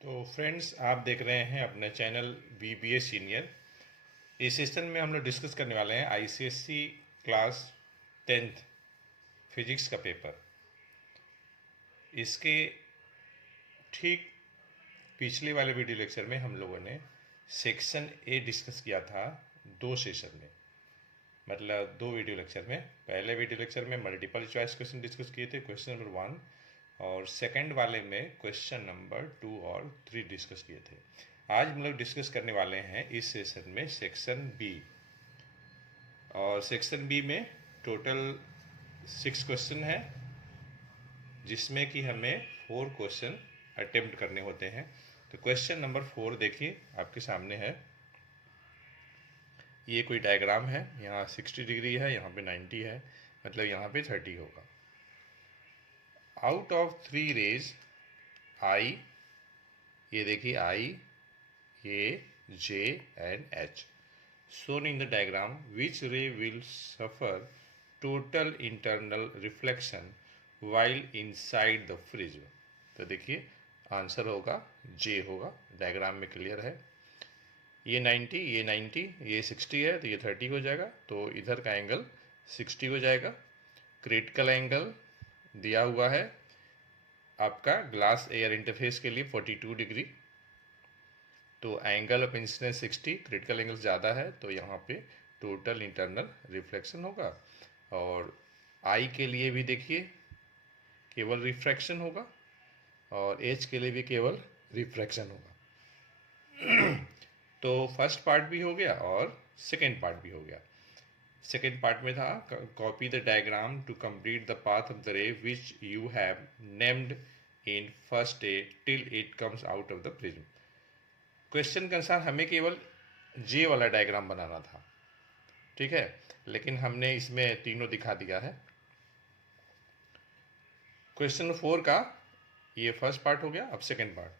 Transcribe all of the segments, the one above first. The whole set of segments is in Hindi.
तो फ्रेंड्स, आप देख रहे हैं अपने चैनल VBA सीनियर। इस सेशन में हम लोग डिस्कस करने वाले हैं ICSE क्लास 10th फिजिक्स का पेपर। इसके ठीक पिछले वाले वीडियो लेक्चर में हम लोगों ने सेक्शन ए डिस्कस किया था दो सेशन में, मतलब दो वीडियो लेक्चर में। पहले वीडियो लेक्चर में मल्टीपल चॉइस क्वेश्चन डिस्कस किए थे, क्वेश्चन नंबर 1, और सेकंड वाले में क्वेश्चन नंबर 2 और 3 डिस्कस किए थे। आज हम लोग डिस्कस करने वाले हैं इस सेशन में सेक्शन बी, और सेक्शन बी में टोटल 6 क्वेश्चन है, जिसमें कि हमें 4 क्वेश्चन अटेम्प्ट करने होते हैं। तो क्वेश्चन नंबर 4 देखिए, आपके सामने है। ये कोई डायग्राम है, यहाँ 60 डिग्री है, यहाँ पे 90 है, मतलब यहाँ पे 30 होगा। आउट ऑफ 3 रेज आई, ये देखिए आई, A, J and H shown in the diagram, which ray will suffer total internal reflection while inside the prism? तो देखिए आंसर होगा J होगा, डायग्राम में क्लियर है। ये 90, ये 90, ये 60 है, तो ये 30 हो जाएगा, तो इधर का एंगल 60 हो जाएगा। क्रिटिकल एंगल दिया हुआ है आपका ग्लास एयर इंटरफेस के लिए 42 डिग्री, तो angle of incidence 60, critical angle ज़्यादा है, तो यहाँ पे टोटल इंटरनल रिफ्लेक्शन होगा। और आई के लिए भी देखिए केवल रिफ्रैक्शन होगा, और एच के लिए भी केवल रिफ्रैक्शन होगा। तो फर्स्ट पार्ट भी हो गया और सेकेंड पार्ट भी हो गया। सेकेंड पार्ट में था copy the diagram to complete the path of the ray which you have named in first day till it comes out of the prism. Question के अनुसार हमें केवल जे वाला डायग्राम बनाना था, ठीक है, लेकिन हमने इसमें तीनों दिखा दिया है। क्वेश्चन 4 का ये फर्स्ट पार्ट हो गया। अब second part.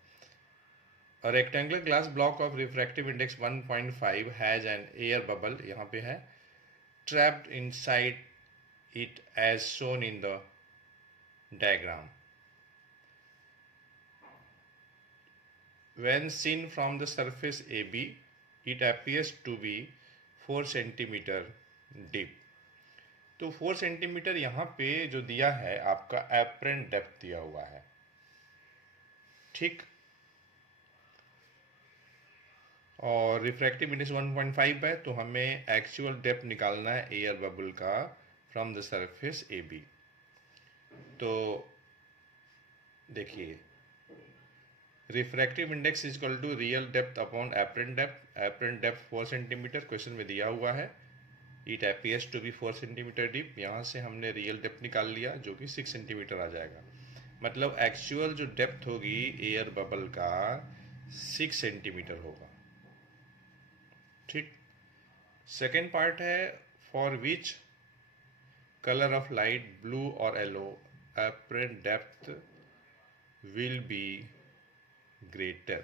A rectangular glass block of refractive index 1.5 has an air bubble, यहाँ पे है, trapped inside it as shown in the diagram. When seen from the surface AB, it appears to be 4 centimetre deep. तो 4 सेंटीमीटर यहाँ पे जो दिया है आपका एपरेंट डेप्थ दिया हुआ है, ठीक, और रिफ्रैक्टिव इंडेक्स 1.5 है, तो हमें एक्चुअल डेप्थ निकालना है एयर बबल का फ्रॉम द सरफेस AB। तो देखिए, refractive index is equal to real depth upon apparent depth. Apparent depth 4 centimetre question में दिया हुआ है। It appears to be 4 centimetre deep, यहाँ से हमने रियल डेप्थ निकाल लिया जो कि 6 सेंटीमीटर आ जाएगा। मतलब एक्चुअल जो डेप्थ होगी एयर बबल का 6 सेंटीमीटर होगा, ठीक। सेकेंड पार्ट है, for which colour of light blue और yellow apparent depth will be greater,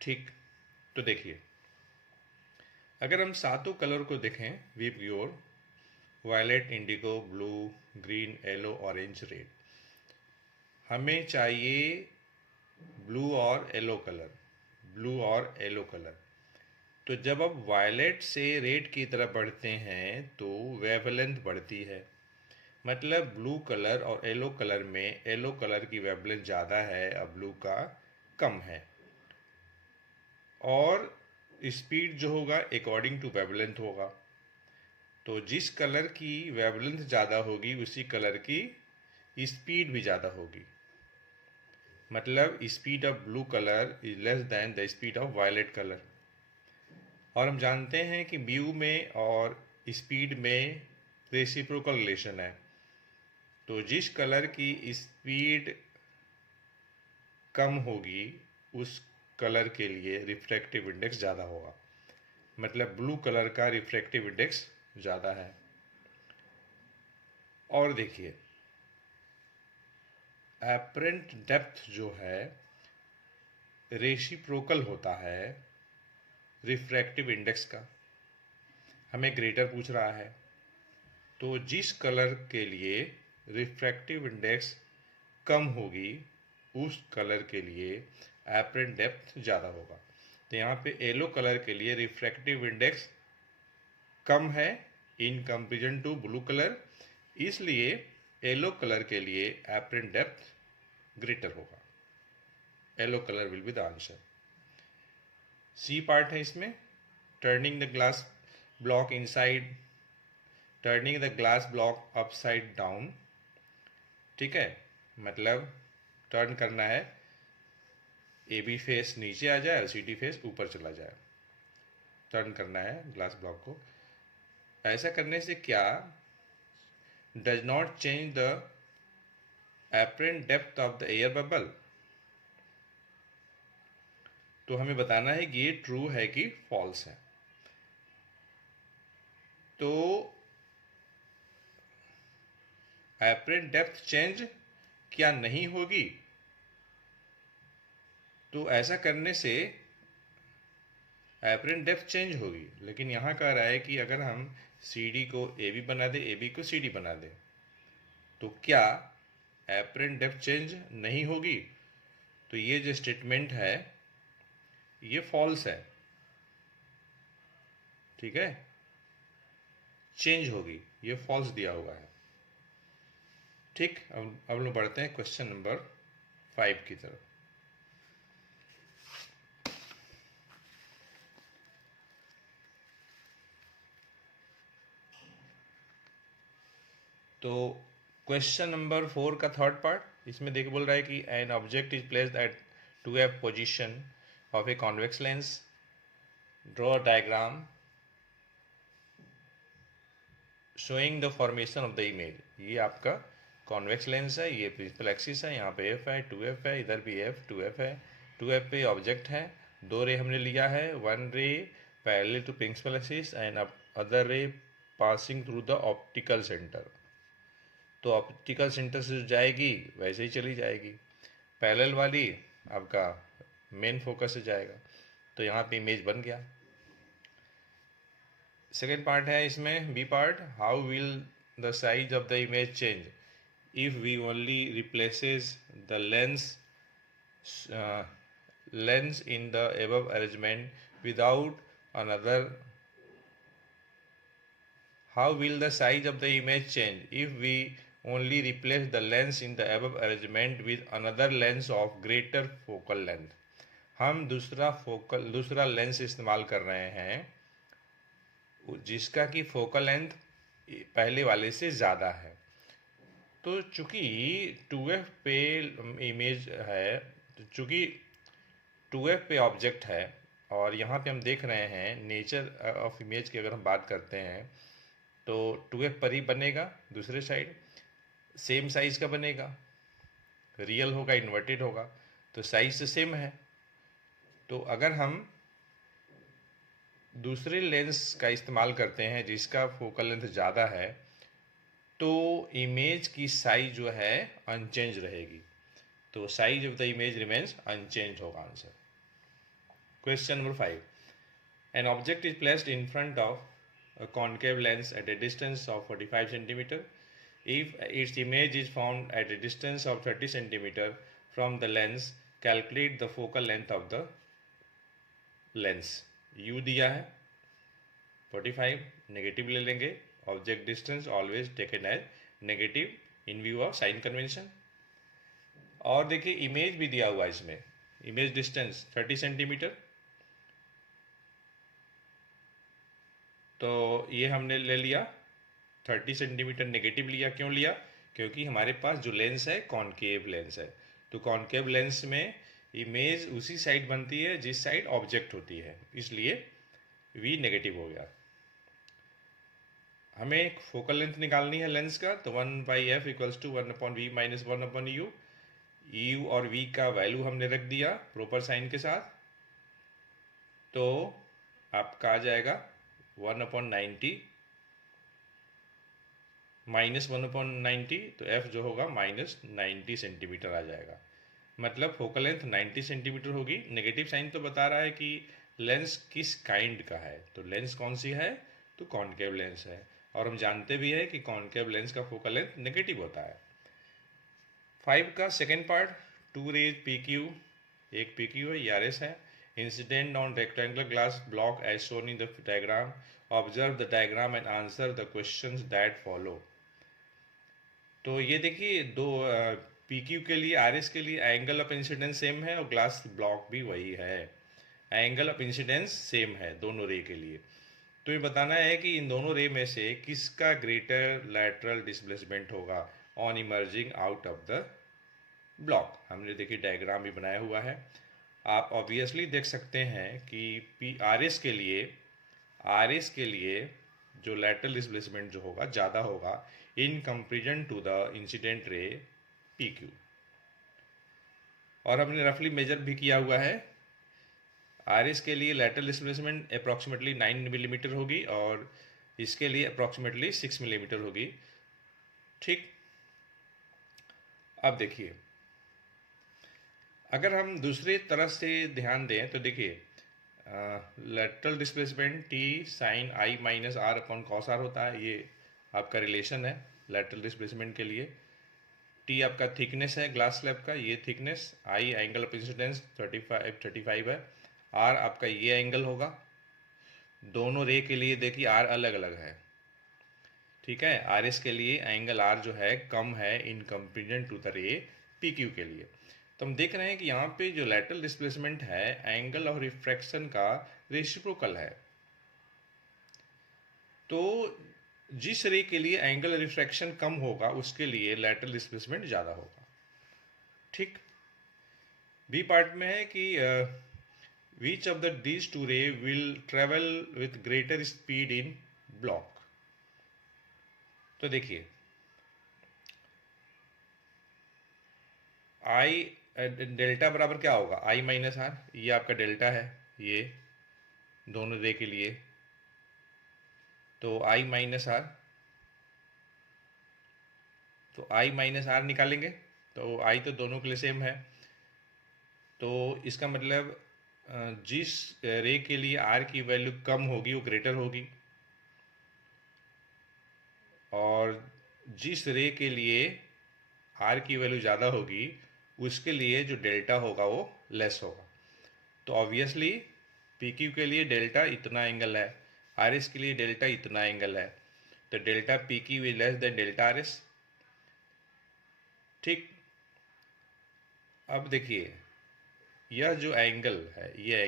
ठीक। तो देखिए, अगर हम सातों कलर को देखें, VIBGYOR, violet, indigo, blue, green, yellow, orange, red, हमें चाहिए ब्लू और येलो कलर, ब्लू और येलो कलर। तो जब आप वायलेट से रेड की तरफ बढ़ते हैं तो वेवलेंथ बढ़ती है, मतलब ब्लू कलर और येलो कलर में येलो कलर की वेवलेंथ ज़्यादा है और ब्लू का कम है, और स्पीड जो होगा अकॉर्डिंग टू वेवलेंथ होगा। तो जिस कलर की वेवलेंथ ज़्यादा होगी उसी कलर की स्पीड भी ज़्यादा होगी, मतलब speed of blue colour is less than the speed of violet colour. और हम जानते हैं कि म्यू में और स्पीड में रेसिप्रोकल रिलेशन है, तो जिस कलर की स्पीड कम होगी उस कलर के लिए रिफ्रैक्टिव इंडेक्स ज़्यादा होगा, मतलब ब्लू कलर का रिफ्रैक्टिव इंडेक्स ज़्यादा है। और देखिए, एपरेंट डेप्थ जो है रेसिप्रोकल होता है रिफ्रैक्टिव इंडेक्स का, हमें ग्रेटर पूछ रहा है, तो जिस कलर के लिए रिफ्रैक्टिव इंडेक्स कम होगी उस कलर के लिए एपरेंट डेप्थ ज़्यादा होगा। तो यहाँ पे येलो कलर के लिए रिफ्रैक्टिव इंडेक्स कम है in comparison to blue colour, इसलिए येलो कलर के लिए एपरेंट डेप्थ ग्रेटर होगा। Yellow colour will be the answer. C part है इसमें, turning the glass block inside, turning the glass block upside down. ठीक है, मतलब टर्न करना है, ए बी फेस नीचे आ जाए और सी डी फेस ऊपर चला जाए, टर्न करना है ग्लास ब्लॉक को। ऐसा करने से क्या does not change the apparent depth of the air bubble. तो हमें बताना है कि ये ट्रू है कि फॉल्स है। तो एपरेंट डेप्थ चेंज क्या नहीं होगी, तो ऐसा करने से एपरेंट डेप्थ चेंज होगी। लेकिन यहाँ कह रहा है कि अगर हम सी डी को ए बी बना दे, ए बी को सी डी बना दे, तो क्या एपरेंट डेप्थ चेंज नहीं होगी। तो ये जो स्टेटमेंट है ये फॉल्स है। ठीक है, चेंज होगी, ये फॉल्स दिया हुआ है। ठीक, अब लोग बढ़ते हैं क्वेश्चन नंबर 5 की तरफ। तो क्वेश्चन नंबर 4 का थर्ड पार्ट, इसमें देख बोल रहा है कि N object is placed at 2f position of a convex lens, draw a diagram showing the formation of the image. ये आपका कॉन्वेक्स लेंस है, ये प्रिंसिपल एक्सिस है, यहाँ पे एफ है, 2f है, इधर भी एफ 2f है। 2f पे ऑब्जेक्ट है, 2 रे हमने लिया है, 1 ray parallel to principal axis and other ray passing through the optical centre. तो ऑप्टिकल सेंटर से जाएगी वैसे ही चली जाएगी, पैरेलल वाली आपका मेन फोकस से जाएगा। तो यहाँ पे इमेज बन गया। सेकेंड पार्ट है इसमें B part, how will the size of the image change if we only replaces the lens in the above arrangement without another. How will the size of the image change if we only replace the lens in the above arrangement with another lens of greater focal length? हम दूसरा लेंस इस्तेमाल कर रहे हैं जिसका कि फोकल लेंथ पहले वाले से ज़्यादा है। तो चूंकि 2f पे इमेज है, तो चूंकि 2f पे ऑब्जेक्ट है और यहाँ पे हम देख रहे हैं नेचर ऑफ इमेज की अगर हम बात करते हैं तो 2f पर ही बनेगा, दूसरे साइड सेम साइज का बनेगा, रियल होगा इन्वर्टेड होगा, तो साइज से सेम है। तो अगर हम दूसरे लेंस का इस्तेमाल करते हैं जिसका फोकल लेंथ ज़्यादा है, तो इमेज की साइज जो है अनचेंज रहेगी। तो size of the image remains unchanged होगा answer. Question number 5, an object is placed in front of a concave lens at a distance of 45 cm. If its image is found at a distance of 30 cm from the lens, calculate the focal length of the lens. U दिया है 45, नेगेटिव ले लेंगे, object distance always taken as negative in view of sign convention. और देखिए इमेज भी दिया हुआ है इसमें, इमेज डिस्टेंस 30 सेंटीमीटर, तो ये हमने ले लिया 30 सेंटीमीटर नेगेटिव लिया। क्यों लिया? क्योंकि हमारे पास जो लेंस है कॉनकेव लेंस है, तो कॉनकेव लेंस में इमेज उसी साइड बनती है जिस साइड ऑब्जेक्ट होती है, इसलिए v नेगेटिव हो गया। हमें फोकल लेंथ निकालनी है लेंस का, तो 1/f equals to 1/v minus 1/u। u और v का वैल्यू हमने रख दिया प्रॉपर साइन के साथ, तो आपका आ जाएगा 1/90 माइनस 1/90, तो f जो होगा माइनस 90 सेंटीमीटर आ जाएगा। मतलब फोकल लेंथ 90 सेंटीमीटर होगी। नेगेटिव साइन तो बता रहा है कि लेंस किस काइंड का है, तो लेंस कौन सी है, तो कॉनकेव लेंस है, और हम जानते भी है कि कॉनकेव लेंस का फोकल लेंथ नेगेटिव होता है। 5 का second part, two rays P Q, एक पी क्यू है, ये आर एस है, incident on rectangular glass block as shown in the diagram, observe the diagram and answer the questions that follow. तो ये देखिए दो पी क्यू के लिए, आर एस के लिए एंगल ऑफ इंसिडेंस सेम है और ग्लास ब्लॉक भी वही है, एंगल ऑफ इंसिडेंस सेम है दोनों रे के लिए। तो ये बताना है कि इन दोनों रे में से किसका ग्रेटर लैटरल डिस्प्लेसमेंट होगा on emerging out of the block. हमने देखिए डायग्राम भी बनाया हुआ है, आप ऑब्वियसली देख सकते हैं कि पी आर एस के लिए जो लैटरल डिस्प्लेसमेंट जो होगा ज़्यादा होगा in comparison to the incident ray P Q. और हमने रफली मेजर भी किया हुआ है, आर एस के लिए लैटरल डिस्प्लेसमेंट अप्रॉक्सीमेटली 9 मिलीमीटर होगी और इसके लिए अप्रॉक्सीमेटली 6 मिलीमीटर होगी। ठीक, अब देखिए अगर हम दूसरी तरफ से ध्यान दें तो देखिए lateral displacement T sine I minus R upon cos R होता है, ये आपका रिलेशन है लैटरल डिस्प्लेसमेंट के लिए। टी आपका थिकनेस है ग्लास स्लैब का, ये thickness, I angle of incidence 35 है, आर आपका ये एंगल होगा। दोनों रे के लिए देखिए आर अलग अलग है, ठीक है। आर एस के लिए एंगल आर जो है कम है in comparison to the ray P Q के लिए। तो हम देख रहे हैं कि यहाँ पे जो लैटरल डिस्प्लेसमेंट है एंगल ऑफ रिफ्रैक्शन का रेसिप्रोकल है। तो जिस रे के लिए एंगल रिफ्रैक्शन कम होगा उसके लिए लैटरल डिस्प्लेसमेंट ज़्यादा होगा। ठीक, बी पार्ट में है कि which of these two ray will travel with greater speed in block। तो देखिए आई डेल्टा बराबर क्या होगा, आई माइनस आर, ये आपका डेल्टा है ये दोनों रे के लिए। तो आई माइनस आर, तो आई माइनस आर निकालेंगे तो आई तो दोनों के लिए सेम है। तो इसका मतलब जिस रे के लिए आर की वैल्यू कम होगी वो ग्रेटर होगी, और जिस रे के लिए आर की वैल्यू ज़्यादा होगी उसके लिए जो डेल्टा होगा वो लेस होगा। तो ऑब्वियसली पी क्यू के लिए डेल्टा इतना एंगल है, आर एस के लिए डेल्टा इतना एंगल है, तो delta P Q is less then delta R S. ठीक, अब देखिए यह जो एंगल है, ये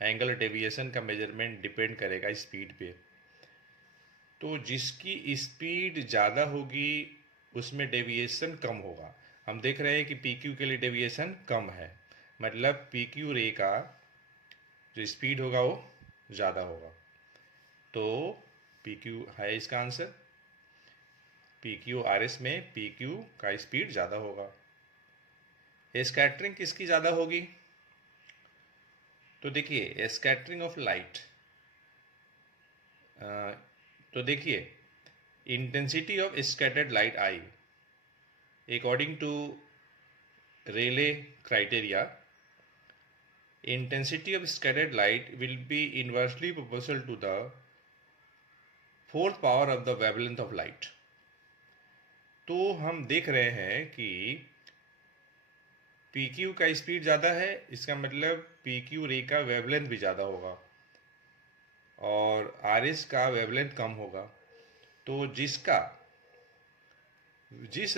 एंगल डेविएशन का मेजरमेंट डिपेंड करेगा स्पीड पे। तो जिसकी स्पीड ज़्यादा होगी उसमें डेविएशन कम होगा। हम देख रहे हैं कि पी क्यू के लिए डेविएशन कम है, मतलब पी क्यू रे का जो स्पीड होगा वो ज़्यादा होगा। तो पी क्यू है इसका answer, P Q R S में पी क्यू का स्पीड ज़्यादा होगा। स्कैटरिंग किसकी ज़्यादा होगी, तो देखिए स्कैटरिंग ऑफ लाइट, तो देखिए intensity of scattered light I according to Rayleigh criteria, intensity of scattered light will be inversely proportional to the fourth power of the wavelength of light। तो हम देख रहे हैं कि PQ का स्पीड ज़्यादा है, इसका मतलब PQ रे का वेवलेंथ भी ज़्यादा होगा और RS का वेवलेंथ कम होगा। तो जिस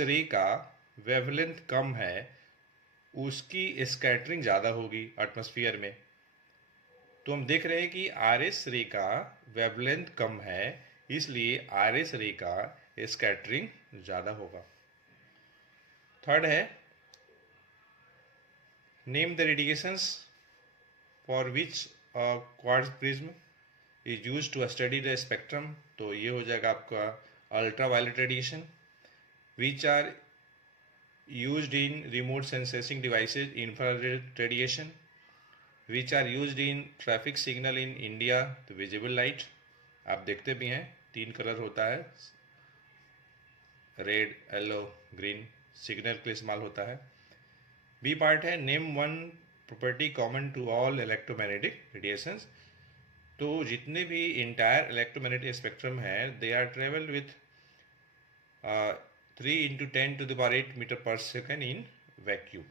रे का वेवलेंथ कम है उसकी स्कैटरिंग ज़्यादा होगी एटमॉस्फेयर में। तो हम देख रहे हैं कि आर एस रे का वेवलेंथ कम है, इसलिए आर एस रे का स्कैटरिंग ज़्यादा होगा। थर्ड है name the radiations for which quartz prism is use to study the spectrum. तो ये हो जाएगा आपका ultra violet radiation, which are used in remote sensing devices, infrared radiation, which are used in traffic signal in India, the visible light। आप देखते भी हैं 3 कलर होता है, रेड, येलो, ग्रीन, सिग्नल के लिए इस्तेमाल होता है। बी पार्ट है name one property common to all electromagnetic radiations. तो जितने भी इंटायर इलेक्ट्रोमैग्नेटिक स्पेक्ट्रम है they are travel with 3 × 10⁻⁸ metre per second in vacuum.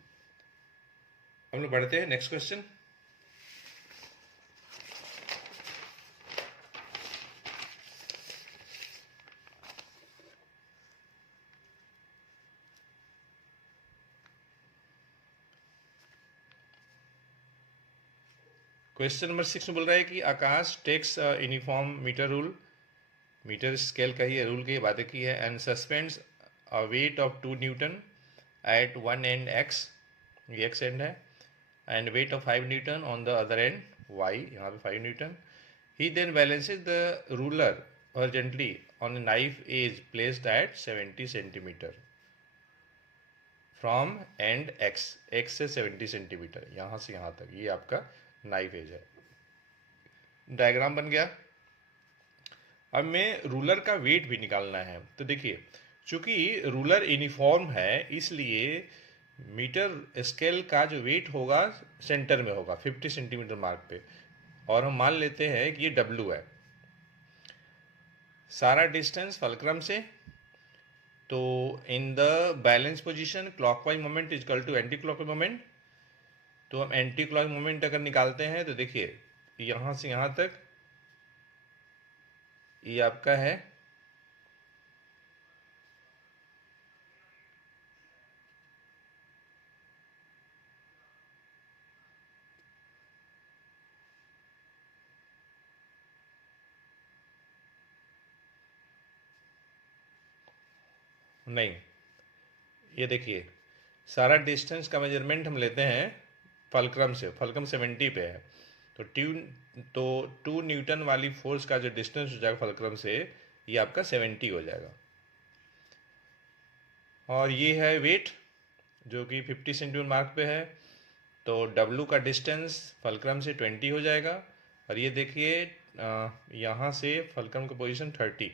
हम लोग बढ़ते हैं नेक्स्ट क्वेश्चन। क्वेश्चन नंबर 6 में बोल रहा है कि Akash takes uniform metre rule, metre scale का ही रूल की बातें की है, and suspends a weight of 2 newton at one end X, ये एक्स एंड है, and weight of 5 newton on the other end Y, यहाँ पे 5 newton. He then balances the ruler urgently on a knife edge placed at 70 centimetre from end X, X से 70 सेंटीमीटर, यहाँ से यहाँ तक, ये आपका नाइफ एज है। डायग्राम बन गया। अब मैं रूलर का वेट भी निकालना है। तो देखिए, चूंकि रूलर यूनिफॉर्म है इसलिए मीटर स्केल का जो वेट होगा सेंटर में होगा 50 सेंटीमीटर मार्क पे, और हम मान लेते हैं कि ये W है। सारा डिस्टेंस फलक्रम से, तो in the balance position clockwise moment is equal to anti clockwise moment. तो हम एंटी क्लॉकवाइज मोमेंट अगर निकालते हैं तो देखिए यहाँ से यहाँ तक ये आपका है नहीं, ये देखिए सारा डिस्टेंस का मेजरमेंट हम लेते हैं फलक्रम से, फलक्रम 70 पे है, तो 2 न्यूटन वाली फोर्स का जो डिस्टेंस हो जाएगा फलक्रम से, ये आपका 70 हो जाएगा। और ये है वेट जो कि 50 सेंटीमीटर मार्क पे है, तो W का डिस्टेंस फलक्रम से 20 हो जाएगा। और ये देखिए यहाँ से फलक्रम का पोजीशन 30,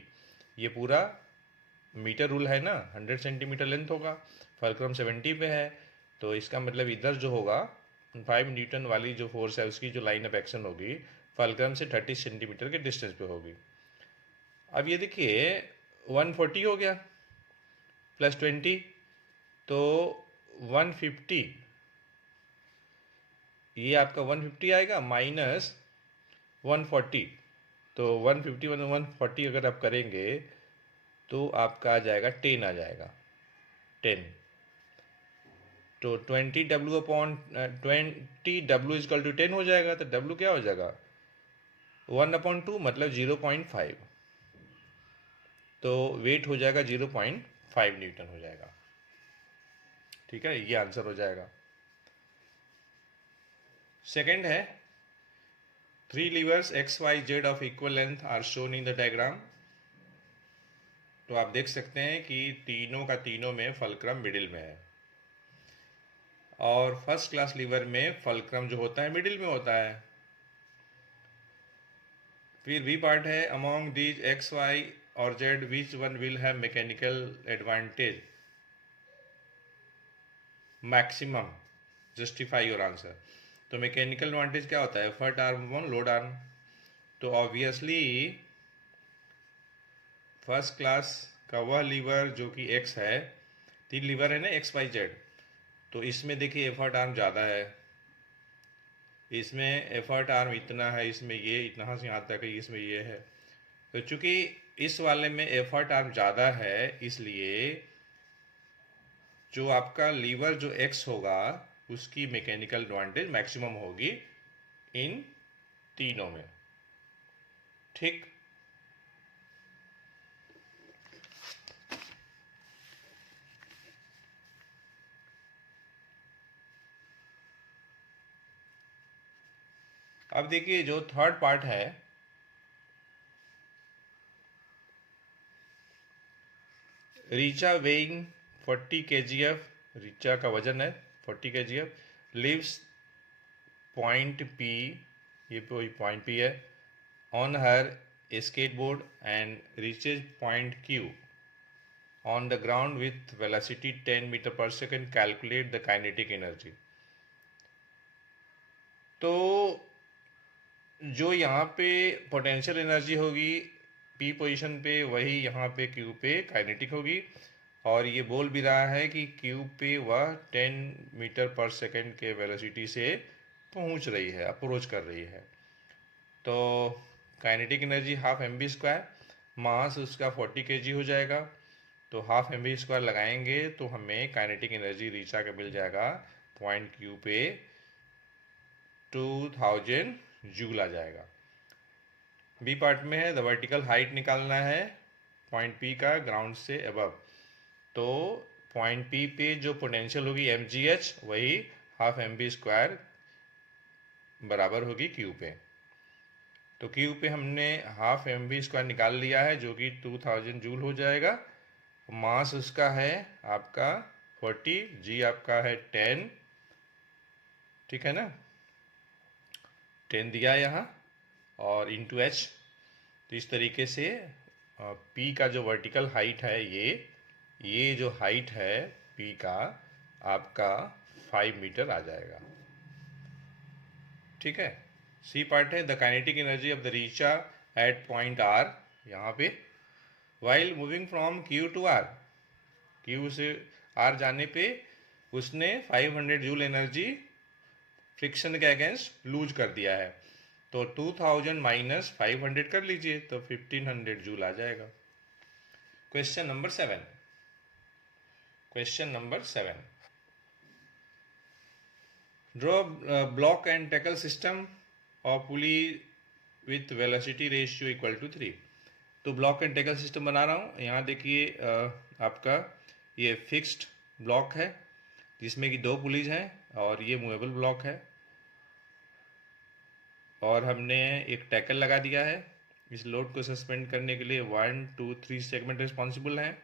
ये पूरा मीटर रूल है ना, 100 सेंटीमीटर लेंथ होगा, फलक्रम 70 पे है, तो इसका मतलब इधर जो होगा 5 न्यूटन वाली जो फोर्स है उसकी जो लाइन ऑफ एक्शन होगी फलक्रम से 30 सेंटीमीटर के डिस्टेंस पे होगी। अब ये देखिए 140 हो गया प्लस 20, तो 150, ये आपका 150 आएगा माइनस 140, तो 150 140 अगर आप करेंगे तो आपका आ जाएगा 10 आ जाएगा 10, तो 20W upon 20W is equal to 10 हो जाएगा, तो W क्या हो जाएगा 1/2 मतलब 0.5, तो वेट हो जाएगा 0.5 न्यूटन हो जाएगा। ठीक है, ये आंसर हो जाएगा। सेकंड है 3 levers XYZ of equal length are shown in the diagram. तो आप देख सकते हैं कि तीनों का तीनों में फलक्रम मिडिल में है, और फर्स्ट क्लास लीवर में फलक्रम जो होता है मिडिल में होता है। फिर बी पार्ट है अमॉन्ग दीज एक्स वाई और Z which one will have mechanical advantage maximum, justify your answer. तो मैकेनिकल एडवांटेज क्या होता है, effort arm upon load arm. तो ऑब्वियसली फर्स्ट क्लास का वह लीवर जो कि एक्स है, 3 लीवर है ना एक्स वाई जेड, तो इसमें देखिए एफर्ट आर्म ज़्यादा है, इसमें एफर्ट आर्म इतना है, इसमें ये इतना से यहाँ तक है, इसमें ये है। तो चूंकि इस वाले में एफर्ट आर्म ज़्यादा है इसलिए जो आपका लीवर जो एक्स होगा उसकी मैकेनिकल एडवांटेज मैक्सिमम होगी इन तीनों में। ठीक, अब देखिए जो थर्ड पार्ट है, रीचा वेइंग 40 kgf, रीचा का वजन है 40 kgf, लिव्स पॉइंट पी, ये पॉइंट पी है, on her skateboard and reaches point Q on the ground with velocity 10 meter per second, calculate the kinetic energy। तो जो यहाँ पे पोटेंशियल एनर्जी होगी P पोजीशन पे, वही यहाँ पे Q पे काइनेटिक होगी। और ये बोल भी रहा है कि क्यू पे वह 10 मीटर पर सेकेंड के वेलोसिटी से पहुंच रही है, अप्रोच कर रही है। तो kinetic energy half M V square, mass उसका 40 kg हो जाएगा। तो हाफ एम बी स्क्वायर लगाएंगे तो हमें काइनेटिक एनर्जी रीचा का मिल जाएगा पॉइंट क्यू पे 2000 जूल आ जाएगा। बी पार्ट में है द वर्टिकल हाइट निकालना है पॉइंट पी का ग्राउंड से अबव। तो पॉइंट पी पे जो पोटेंशियल होगी एम जी एच वही हाफ एम बी स्क्वायर बराबर होगी क्यू पे। तो क्यू पे हमने हाफ एम बी स्क्वायर निकाल लिया है जो कि 2000 जूल हो जाएगा। मास उसका है आपका 40, जी आपका है 10, ठीक है ना, 10 दिया यहाँ, और इंटू एच। तो इस तरीके से पी का जो वर्टिकल हाइट है ये जो हाइट है पी का आपका 5 मीटर आ जाएगा, ठीक है। सी पार्ट है the kinetic energy of the रीचा एट पॉइंट आर, यहाँ पे while moving from Q to R, Q से आर जाने पे उसने 500 जूल एनर्जी फ्रिक्शन के अगेंस्ट लूज कर दिया है। तो 2000 माइनस 500 कर लीजिए तो 1500 जूल आ जाएगा। Question number 7, question number 7, draw block and tackle system और pulley with velocity ratio equal to 3। तो ब्लॉक एंड टैकल सिस्टम बना रहा हूँ। यहाँ देखिए आपका ये फिक्स्ड ब्लॉक है जिसमें कि 2 पुलीज हैं और ये मूवेबल ब्लॉक है, और हमने एक टैकल लगा दिया है। इस लोड को सस्पेंड करने के लिए 1 2 3 सेगमेंट रिस्पॉन्सिबल हैं।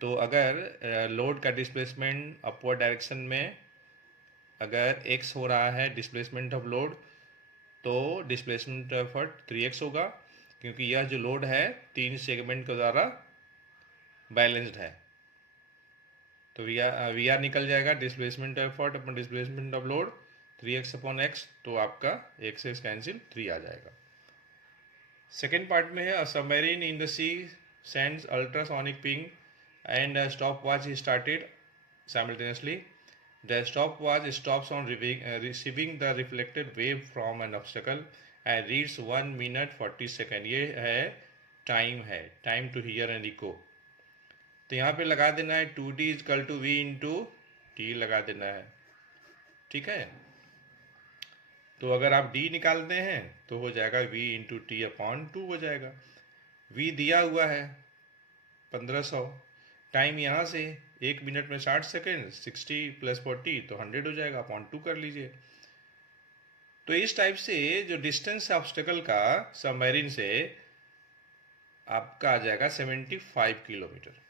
तो अगर लोड का डिस्प्लेसमेंट अपवर्ड डायरेक्शन में अगर x हो रहा है डिस्प्लेसमेंट ऑफ लोड, तो डिस्प्लेसमेंट एफर्ट 3x होगा, क्योंकि यह जो लोड है 3 सेगमेंट के द्वारा बैलेंस्ड है। तो वी आर निकल जाएगा displacement effort upon displacement of load 3x upon x, तो आपका x से कैंसिल 3 आ जाएगा। सेकेंड पार्ट में है submarine in the sea sends ultrasonic ping and stop watch is started simultaneously. The stopwatch stops on receiving the reflected wave from an obstacle and reads 1 minute 40 seconds। ये है time to hear an echo. तो यहाँ पे लगा देना है 2t equal to V into T लगा देना है, ठीक है। तो अगर आप d निकालते हैं तो हो जाएगा v इंटू टी अपॉन 2 हो जाएगा। v दिया हुआ है 1500, टाइम यहाँ से 1 मिनट में 60 सेकेंड, 60 प्लस 40 तो 100 हो जाएगा, अपॉन 2 कर लीजिए। तो इस टाइप से जो डिस्टेंस ऑब्स्टेकल का सबमरीन से आपका आ जाएगा 75 किलोमीटर।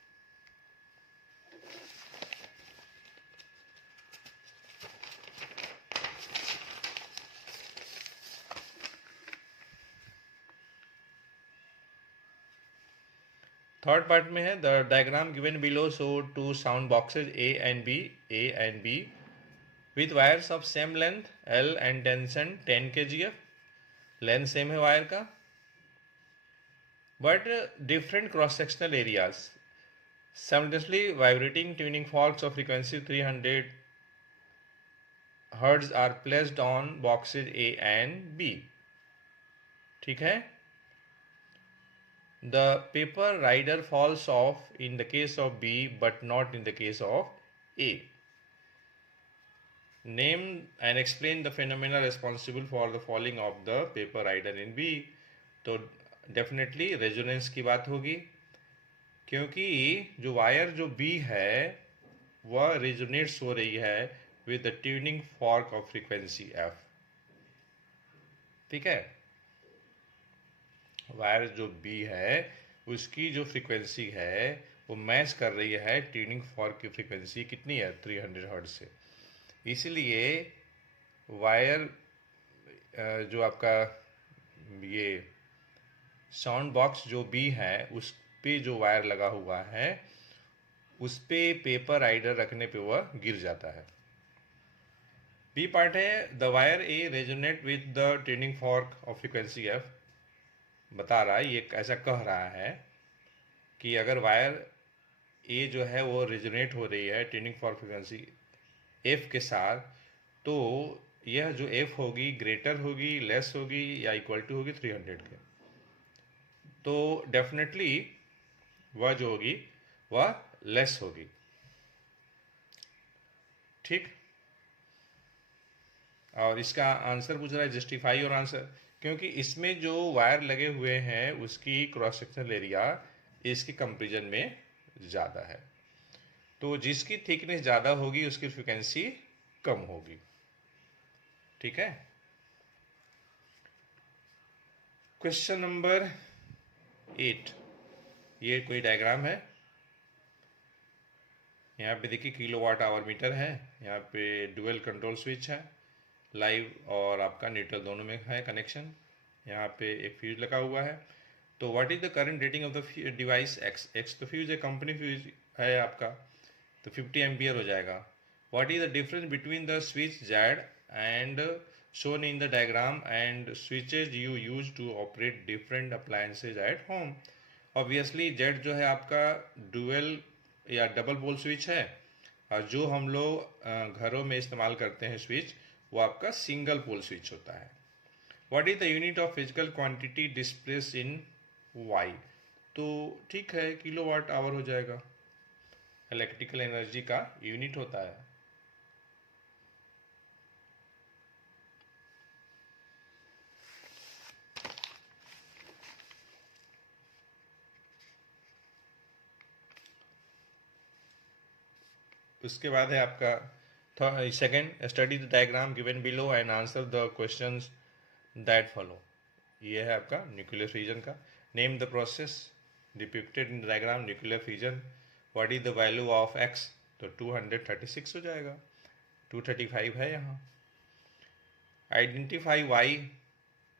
थर्ड पार्ट में है the diagram given below show 2 sound boxes A and B with wires of same length L and tension 10 kgf। Length same है वायर का but different cross sectional areas. simultaneously vibrating tuning forks of frequency 300 Hz are placed on boxes A and B, ठीक है। The paper rider falls off in the case of B but not in the case of A. Name and explain the phenomena responsible for the falling of the paper rider in B। तो डेफिनेटली रेजोनेंस की बात होगी, क्योंकि जो वायर जो B है वह रेजोनेट्स हो रही है with the tuning fork of frequency F, ठीक है। वायर जो B है उसकी जो फ्रीक्वेंसी है वो मैच कर रही है ट्यूनिंग फॉर्क की फ्रीक्वेंसी कितनी है 300 हर्ट्ज से। इसलिए वायर जो आपका ये साउंड बॉक्स जो B है उस पे जो वायर लगा हुआ है उस पे पेपर राइडर रखने पे वह गिर जाता है। बी पार्ट है the wire A resonate with the tuning fork of frequency F। बता रहा है, ये ऐसा कह रहा है कि अगर वायर ए जो है वो रेजोनेट हो रही है ट्यूनिंग फॉर फ्रिक्वेंसी एफ के साथ, तो यह जो एफ होगी ग्रेटर होगी, लेस होगी या इक्वल टू होगी 300 के, तो डेफिनेटली वह जो होगी वह लेस होगी। ठीक, और इसका आंसर पूछ रहा है जस्टिफाई और आंसर, क्योंकि इसमें जो वायर लगे हुए हैं उसकी क्रॉस सेक्शनल एरिया इसके कंपेरिजन में ज़्यादा है, तो जिसकी थिकनेस ज़्यादा होगी उसकी फ्रिक्वेंसी कम होगी। ठीक है। क्वेश्चन नंबर 8, ये कोई डायग्राम है। यहाँ पे देखिए किलोवाट आवर मीटर है, यहाँ पे डुअल कंट्रोल स्विच है, लाइव और आपका न्यूट्रल दोनों में है कनेक्शन, यहाँ पे एक फ्यूज लगा हुआ है। तो what is the current rating of the device x, x तो फ्यूज है, कंपनी फ्यूज है आपका, तो 50 एम्पियर हो जाएगा। What is the difference between the switch Z and shown in the diagram and switches you use to operate different appliances at home। obviously Z जो है आपका डुअल या डबल पोल स्विच है, और जो हम लोग घरों में इस्तेमाल करते हैं स्विच, वो आपका सिंगल पोल स्विच होता है। What is the unit of physical quantity displace in Y, तो ठीक है किलोवाट आवर हो जाएगा, इलेक्ट्रिकल एनर्जी का यूनिट होता है। उसके बाद है आपका second, study the diagram given below and answer the questions that follow. ये है आपका न्यूक्लियर फ्यूजन का। Name the process depicted in diagram nuclear fusion. What is the value of x, तो 236 हो जाएगा, 235 है यहाँ। आइडेंटिफाई वाई,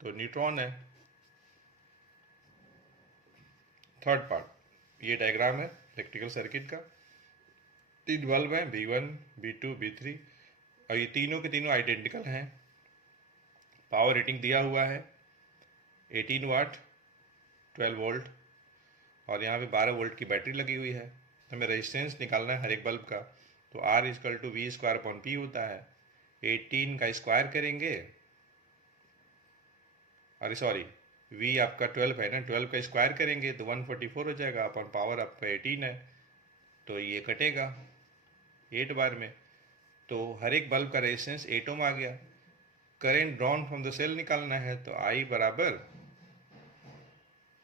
तो न्यूट्रॉन है। थर्ड पार्ट, ये डायग्राम है इलेक्ट्रिकल सर्किट का, 3 बल्ब हैं, B1, B2, B3, और ये तीनों के तीनों आइडेंटिकल हैं। पावर रेटिंग दिया हुआ है 18 वाट 12 वोल्ट, और यहाँ पे 12 वोल्ट की बैटरी लगी हुई है। हमें रेजिस्टेंस निकालना है हर एक बल्ब का, तो R equal to V square upon P होता है। 18 का स्क्वायर करेंगे, अरे सॉरी V आपका 12 है ना, 12 का स्क्वायर करेंगे तो 144 हो जाएगा, अपन पावर आपका 18 है, तो ये कटेगा 8 बार में, तो हर एक बल्ब का रेजिस्टेंस 8 ओम आ गया। Current drawn from the cell निकालना है, तो I बराबर,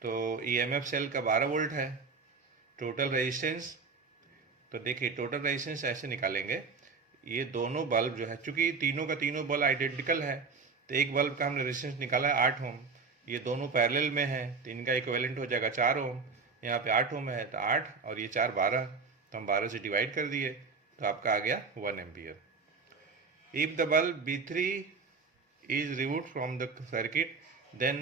तो EMF सेल का 12 वोल्ट है। टोटल रेजिस्टेंस, तो देखिए टोटल रेजिस्टेंस ऐसे निकालेंगे, ये दोनों बल्ब जो है, चूंकि तीनों का तीनों बल्ब आइडेंटिकल है, तो एक बल्ब का हमने रेजिस्टेंस निकाला है 8 ओम, ये दोनों पैरेलल में है, तो इनका इक्विवेलेंट हो जाएगा 4 ओम। यहाँ पे 8 ओम है, तो 8 और ये 4 12, तो हम 12 से डिवाइड कर दिए, तो आपका आ गया 1 ampere. If the bulb B3 is removed from the circuit, then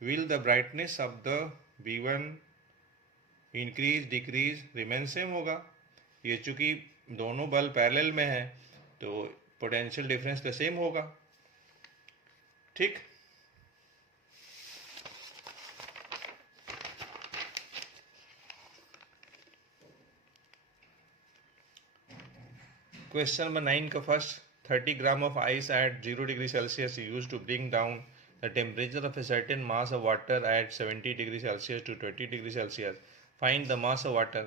will the brightness of the B1 increase decrease remain same होगा। ये चूंकि दोनों बल्ब पैरेलल में है, तो पोटेंशियल डिफरेंस तो सेम होगा। ठीक, क्वेश्चन नंबर 9 का first, 30 gram of ice at 0 degree Celsius is used to bring down the temperature of a certain mass of water at 70 degree Celsius to 20 degree Celsius. Find the mass of water।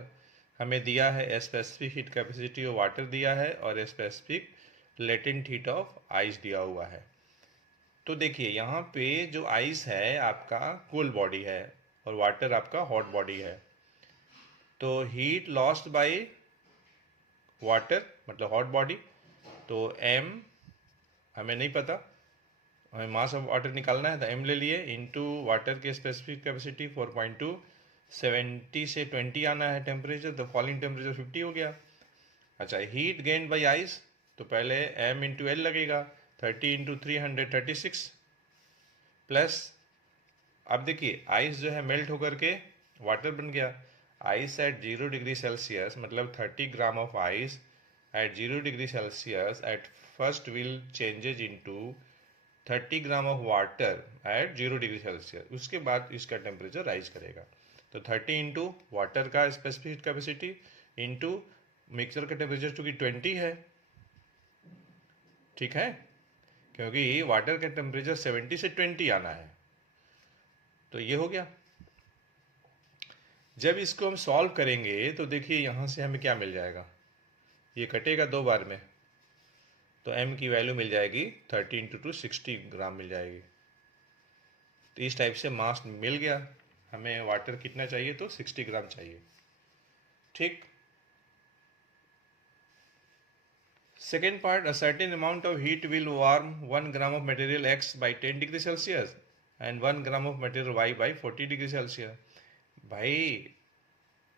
हमें दिया है specific heat capacity of water दिया है, और specific latent heat of ice दिया हुआ है। तो देखिए यहाँ पे जो आइस है आपका कोल्ड बॉडी है, और वाटर आपका हॉट बॉडी है, तो हीट लॉस्ट बाय वाटर मतलब हॉट बॉडी, तो m हमें नहीं पता, हमें मास ऑफ वाटर निकालना है, तो m ले लिए इनटू वाटर के स्पेसिफिक कैपेसिटी 4.2, 70 से 20 आना है टेम्परेचर, तो फॉलिंग टेम्परेचर 50 हो गया। अच्छा, हीट गेन बाई आइस, तो पहले m इंटू एल लगेगा, 30 इंटू 336 प्लस, अब देखिए आइस जो है मेल्ट होकर के वाटर बन गया। आइस एट 0 डिग्री सेल्सियस मतलब 30 gram of ice at 0 degree Celsius at first will changes into 30 gram of water at 0 degree Celsius, उसके बाद इसका टेम्परेचर राइज करेगा। तो 30 इंटू वाटर का specific heat capacity into mixer का टेम्परेचर चूँकि 20 है, ठीक है, क्योंकि वाटर का टेम्परेचर 70 से 20 आना है। तो ये हो गया। जब इसको हम सॉल्व करेंगे तो देखिए यहाँ से हमें क्या मिल जाएगा, ये कटेगा 2 बार में, तो m की वैल्यू मिल जाएगी 30 इंटू 2 60 ग्राम मिल जाएगी। तो इस टाइप से मास मिल गया। हमें वाटर कितना चाहिए, तो 60 ग्राम चाहिए, ठीक। Second part, a certain amount of heat will warm 1 gram of material x by 10 degree Celsius and 1 gram of material y by 40 degree Celsius. भाई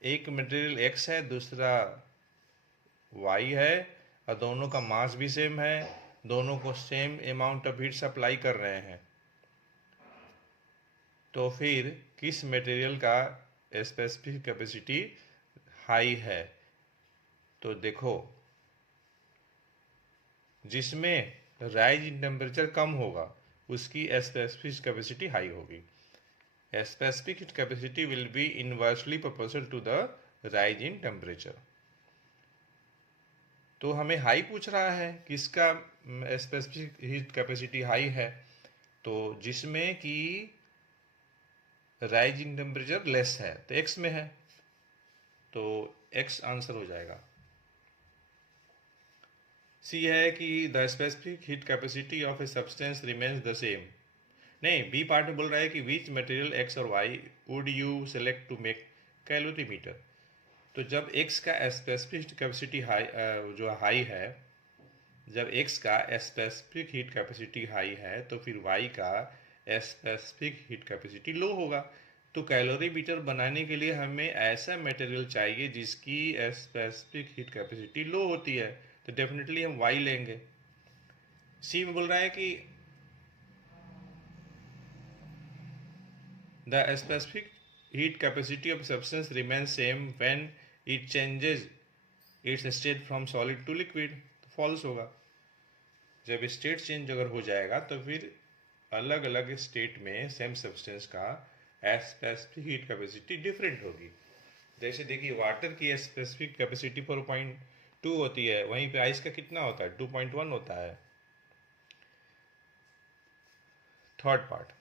एक मटेरियल x है, दूसरा y है, और दोनों का मास भी सेम है, दोनों को same amount of heat supply कर रहे हैं, तो फिर किस मटेरियल का स्पेसिफिक कैपेसिटी हाई है? तो देखो, जिसमें राइज इन टेम्परेचर कम होगा उसकी स्पेसिफिक कैपेसिटी हाई होगी। Specific heat capacity will be inversely proportional to the rise in temperature. तो हमें हाई पूछ रहा है, किसका स्पेसिफिक हीट कैपेसिटी हाई है? तो जिसमें कि राइज इन टेम्परेचर लेस है, तो एक्स में है, तो एक्स आंसर हो जाएगा। सी है कि the specific heat capacity of a substance remains the same. नहीं, बी पार्ट में बोल रहा है कि विच मटेरियल एक्स और Y would you select to make calorimeter. तो जब एक्स का स्पेसिफिक कैपेसिटी हाई जो हाई है, जब एक्स का स्पेसिफिक हीट कैपेसिटी हाई है तो फिर वाई का स्पेसिफिक हीट कैपेसिटी लो होगा। तो कैलोरीमीटर बनाने के लिए हमें ऐसा मटेरियल चाहिए जिसकी स्पेसिफिक हीट कैपेसिटी लो होती है, तो डेफिनेटली हम वाई लेंगे। सी में बोल रहा है कि the specific heat capacity of substance remains same when it changes its state from solid to liquid। तो फॉल्स होगा। जब स्टेट चेंज अगर हो जाएगा तो फिर अलग अलग स्टेट में सेम सब्सटेंस का स्पेसिफिक हीट कैपेसिटी डिफरेंट होगी। जैसे देखिए, वाटर की स्पेसिफिक कैपेसिटी 4.2 होती है, वहीं पे आइस का कितना होता है, 2.1 होता है। Third part,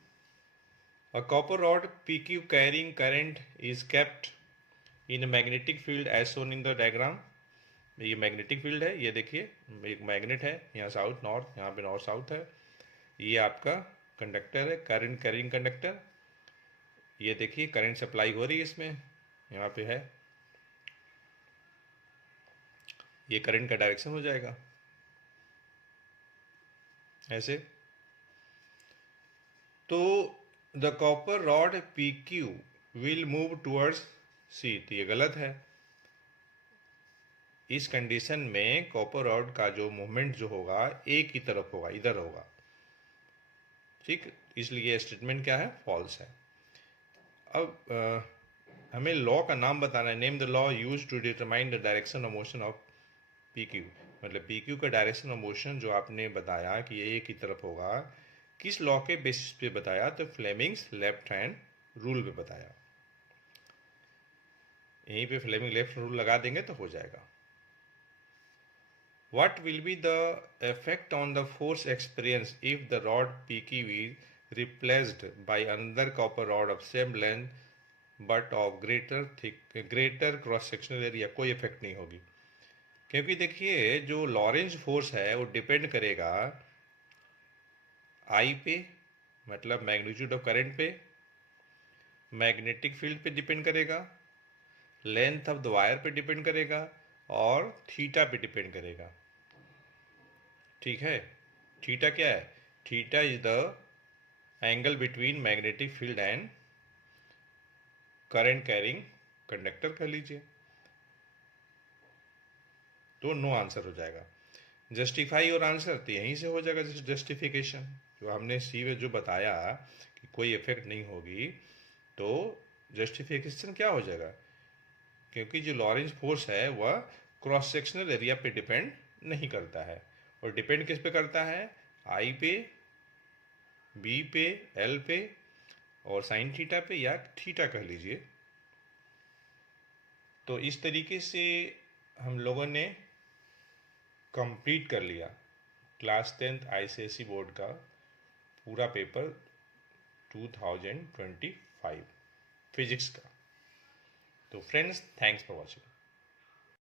a copper rod PQ carrying current is kept in a magnetic field as shown in the diagram। ये मैग्नेटिक फील्ड है, ये देखिए एक मैग्नेट है, यहाँ साउथ नॉर्थ, यहाँ पे नॉर्थ साउथ है। ये आपका कंडक्टर है, करंट कैरिंग कंडक्टर। ये देखिए करंट सप्लाई हो रही है इसमें, यहाँ पे है, ये करंट का डायरेक्शन हो जाएगा ऐसे। तो the copper rod PQ will move towards C, तो ये गलत है। इस कंडीशन में कॉपर रॉड का जो मूवमेंट जो होगा ए की तरफ होगा, इधर होगा, ठीक, इसलिए स्टेटमेंट क्या है, फॉल्स है। अब हमें लॉ का नाम बताना है। Name the law use to determine the direction of motion of PQ। मतलब PQ का डायरेक्शन ऑफ मोशन जो आपने बताया कि ये ए की तरफ होगा, किस लॉ के बेसिस पे बताया? तो फ्लेमिंग्स लेफ्ट हैंड रूल पे बताया। यहीं पे फ्लेमिंग लेफ्ट रूल लगा देंगे तो हो जाएगा। What will be the effect on the force experience if the rod PQ is replaced by another copper rod of same length but of greater cross sectional area? कोई इफेक्ट नहीं होगी, क्योंकि देखिए जो लॉरेंज फोर्स है वो डिपेंड करेगा आई पे, मतलब मैग्नीट्यूड ऑफ करंट पे, मैग्नेटिक फील्ड पे डिपेंड करेगा, लेंथ ऑफ द वायर पे डिपेंड करेगा, और थीटा पे डिपेंड करेगा, ठीक है। थीटा क्या है? Theta is the angle between magnetic field and current carrying conductor कह लीजिए। तो नो आंसर हो जाएगा। जस्टिफाई और आंसर तो यहीं से हो जाएगा, जस्टिफिकेशन जो हमने सी में जो बताया कि कोई इफेक्ट नहीं होगी, तो जस्टिफिकेशन क्या हो जाएगा? क्योंकि जो लॉरेंज फोर्स है वह क्रॉस सेक्शनल एरिया पे डिपेंड नहीं करता है, और डिपेंड किस पे करता है? आई पे, बी पे, एल पे, और साइन थीटा पे, या थीटा कह लीजिए, तो इस तरीके से हम लोगों ने कंप्लीट कर लिया क्लास 10th ICSE बोर्ड का पूरा पेपर 2025 फिजिक्स का। तो फ्रेंड्स, थैंक्स फॉर वॉचिंग।